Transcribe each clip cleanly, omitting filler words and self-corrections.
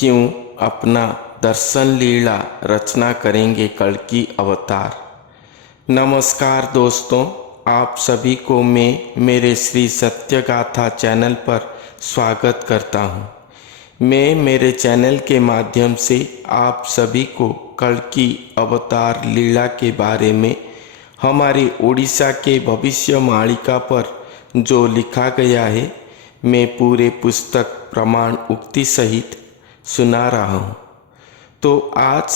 क्यों अपना दर्शन लीला रचना करेंगे कल्कि अवतार। नमस्कार दोस्तों, आप सभी को मैं मेरे श्री सत्य गाथा चैनल पर स्वागत करता हूँ। मैं मेरे चैनल के माध्यम से आप सभी को कल्कि अवतार लीला के बारे में हमारी उड़ीसा के भविष्य मालिका पर जो लिखा गया है, मैं पूरे पुस्तक प्रमाण उक्ति सहित सुना रहा हूँ। तो आज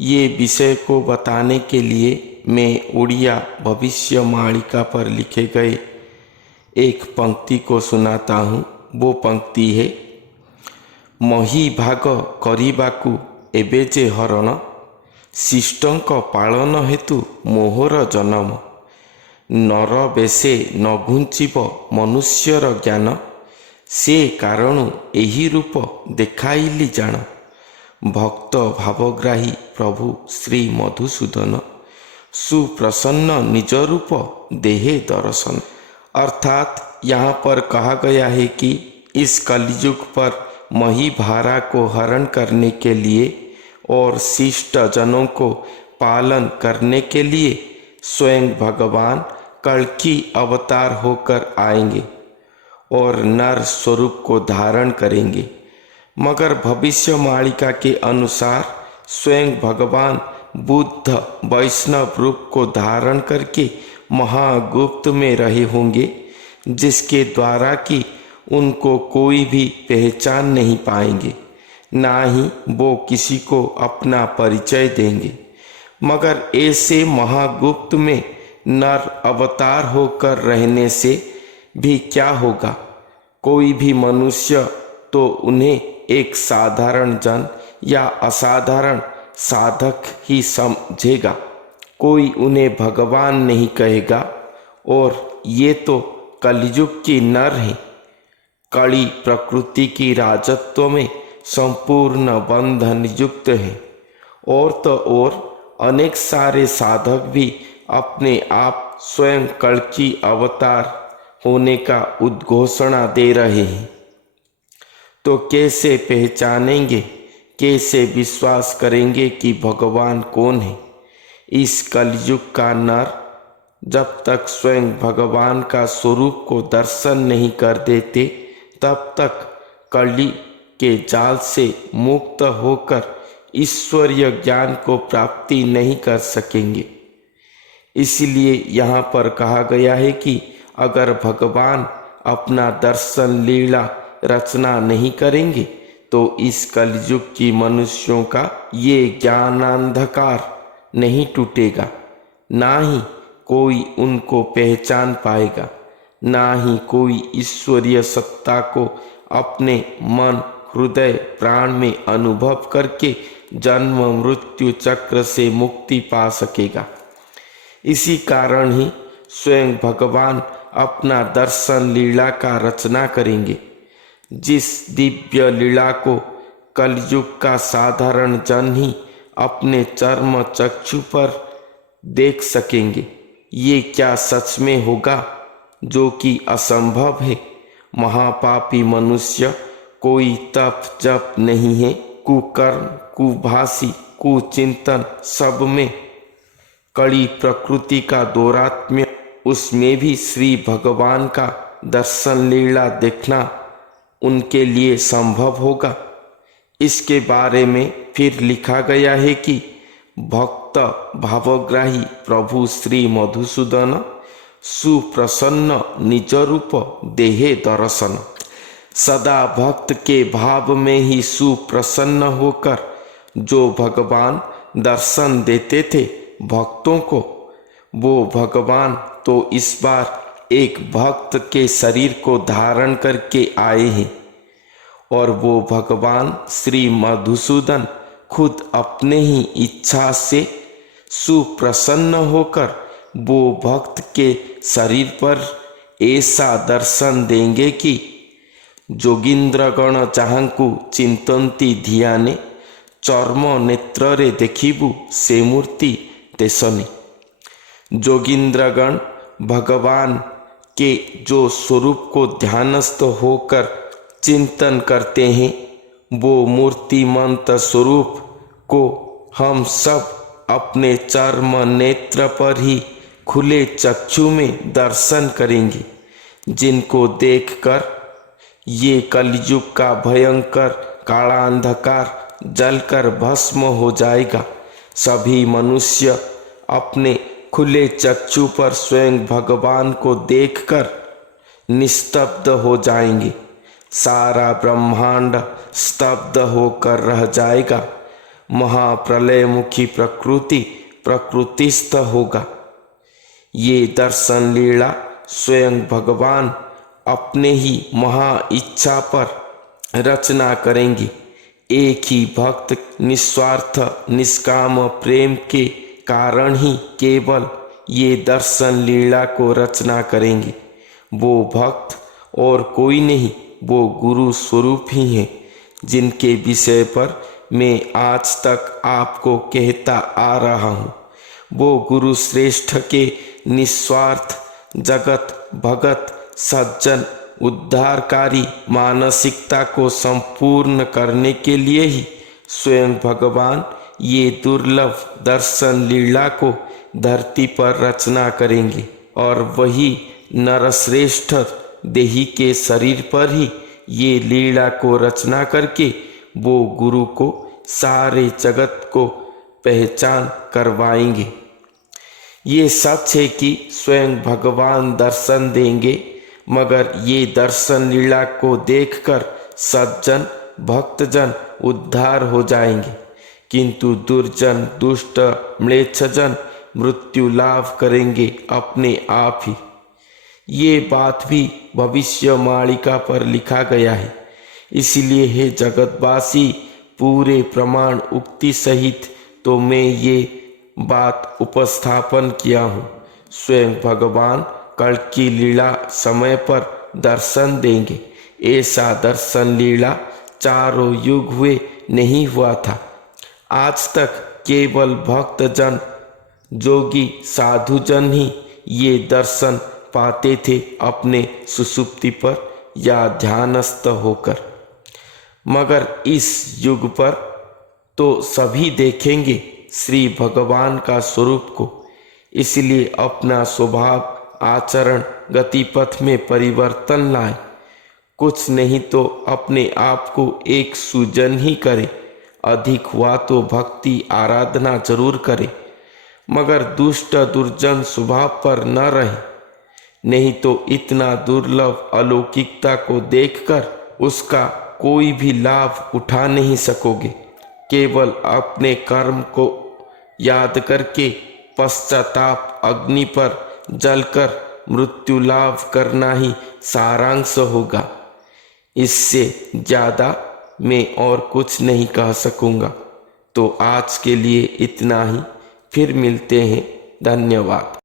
ये विषय को बताने के लिए मैं उड़िया भविष्य मालिका पर लिखे गए एक पंक्ति को सुनाता हूँ। वो पंक्ति है, मही भाग करिबाकु एबे जे हरण, शिष्टंक पालन हेतु मोहर जन्म, नर बेसे न घुंचिब मनुष्यर ज्ञान, से कारणु एही रूप देखाइली जान, भक्त भावग्राही प्रभु श्री मधुसूदन, सुप्रसन्न निज रूप देहे दर्शन। अर्थात यहाँ पर कहा गया है कि इस कलयुग पर महीभारा को हरण करने के लिए और शिष्ट जनों को पालन करने के लिए स्वयं भगवान कल्कि अवतार होकर आएंगे और नर स्वरूप को धारण करेंगे। मगर भविष्य मालिका के अनुसार स्वयं भगवान बुद्ध वैष्णव रूप को धारण करके महागुप्त में रहे होंगे, जिसके द्वारा कि उनको कोई भी पहचान नहीं पाएंगे, ना ही वो किसी को अपना परिचय देंगे। मगर ऐसे महागुप्त में नर अवतार होकर रहने से भी क्या होगा? कोई भी मनुष्य तो उन्हें एक साधारण जन या असाधारण साधक ही समझेगा, कोई उन्हें भगवान नहीं कहेगा। और ये तो कलयुग की नर हैं, कड़ी प्रकृति की राजत्व में संपूर्ण बंधन युक्त हैं। और तो और अनेक सारे साधक भी अपने आप स्वयं कल्कि अवतार होने का उद्घोषणा दे रहे हैं। तो कैसे पहचानेंगे, कैसे विश्वास करेंगे कि भगवान कौन है? इस कलयुग का नर जब तक स्वयं भगवान का स्वरूप को दर्शन नहीं कर देते, तब तक कलि के जाल से मुक्त होकर ईश्वरीय ज्ञान को प्राप्ति नहीं कर सकेंगे। इसलिए यहाँ पर कहा गया है कि अगर भगवान अपना दर्शन लीला रचना नहीं करेंगे तो इस कलयुग की मनुष्यों का ये ज्ञानांधकार नहीं टूटेगा, ना ही कोई उनको पहचान पाएगा, ना ही कोई ईश्वरीय सत्ता को अपने मन हृदय प्राण में अनुभव करके जन्म मृत्यु चक्र से मुक्ति पा सकेगा। इसी कारण ही स्वयं भगवान अपना दर्शन लीला का रचना करेंगे, जिस दिव्य लीला को कलयुग का साधारण जन ही अपने चर्म चक्षु पर देख सकेंगे। ये क्या सच में होगा, जो कि असंभव है? महापापी मनुष्य कोई तप जप नहीं है, कुकर्म कुभाषी कुचिंतन सब में कड़ी प्रकृति का दौरात्म्य, उसमें भी श्री भगवान का दर्शन लीला देखना उनके लिए संभव होगा। इसके बारे में फिर लिखा गया है कि भक्त भावग्राही प्रभु श्री मधुसूदन, सुप्रसन्न निज रूप देहे दर्शन। सदा भक्त के भाव में ही सुप्रसन्न होकर जो भगवान दर्शन देते थे भक्तों को, वो भगवान तो इस बार एक भक्त के शरीर को धारण करके आए हैं। और वो भगवान श्री मधुसूदन खुद अपने ही इच्छा से सुप्रसन्न होकर वो भक्त के शरीर पर ऐसा दर्शन देंगे कि जोगींद्रगण चाहंकु चिंतन्ति धियाने, चर्म नेत्रे देखिबु से मूर्ति तेसने। जोगींद्रगण भगवान के जो स्वरूप को ध्यानस्थ होकर चिंतन करते हैं, वो मूर्तिमंत स्वरूप को हम सब अपने चर्म नेत्र पर ही खुले चक्षु में दर्शन करेंगे, जिनको देखकर ये कलयुग का भयंकर काला अंधकार जलकर भस्म हो जाएगा। सभी मनुष्य अपने खुले चक्षु पर स्वयं भगवान को देखकर निस्तब्ध हो जाएंगे। सारा ब्रह्मांड स्तब्ध होकर रह जाएगा। महाप्रलयमुखी प्रकृति प्रकृतिस्थ होगा। ये दर्शन लीला स्वयं भगवान अपने ही महा इच्छा पर रचना करेंगे। एक ही भक्त निस्वार्थ निष्काम प्रेम के कारण ही केवल ये दर्शन लीला को रचना करेंगे। वो भक्त और कोई नहीं, वो गुरु स्वरूप ही हैं, जिनके विषय पर मैं आज तक आपको कहता आ रहा हूँ। वो गुरु श्रेष्ठ के निस्वार्थ जगत भगत सज्जन उद्धारकारी मानसिकता को संपूर्ण करने के लिए ही स्वयं भगवान ये दुर्लभ दर्शन लीला को धरती पर रचना करेंगे, और वही नरश्रेष्ठ देही के शरीर पर ही ये लीला को रचना करके वो गुरु को सारे जगत को पहचान करवाएंगे। ये सच है कि स्वयं भगवान दर्शन देंगे, मगर ये दर्शन लीला को देखकर सज्जन भक्तजन उद्धार हो जाएंगे, किंतु दुर्जन दुष्ट म्लेच्छजन मृत्यु लाभ करेंगे अपने आप ही। ये बात भी भविष्य मालिका पर लिखा गया है। इसलिए हे जगतवासी, पूरे प्रमाण उक्ति सहित तो मैं ये बात उपस्थापन किया हूँ। स्वयं भगवान कल की लीला समय पर दर्शन देंगे। ऐसा दर्शन लीला चारों युग हुए नहीं हुआ था। आज तक केवल भक्तजन जोगी साधुजन ही ये दर्शन पाते थे अपने सुसुप्ति पर या ध्यानस्थ होकर, मगर इस युग पर तो सभी देखेंगे श्री भगवान का स्वरूप को। इसलिए अपना स्वभाव आचरण गतिपथ में परिवर्तन लाए। कुछ नहीं तो अपने आप को एक सुजन ही करे। अधिक हुआ तो भक्ति आराधना जरूर करे, मगर दुष्ट दुर्जन स्वभाव पर न रहे। नहीं तो इतना दुर्लभ अलौकिकता को देखकर उसका कोई भी लाभ उठा नहीं सकोगे। केवल अपने कर्म को याद करके पश्चाताप अग्नि पर जलकर मृत्यु लाभ करना ही सारांश होगा। इससे ज़्यादा मैं और कुछ नहीं कह सकूँगा। तो आज के लिए इतना ही। फिर मिलते हैं। धन्यवाद।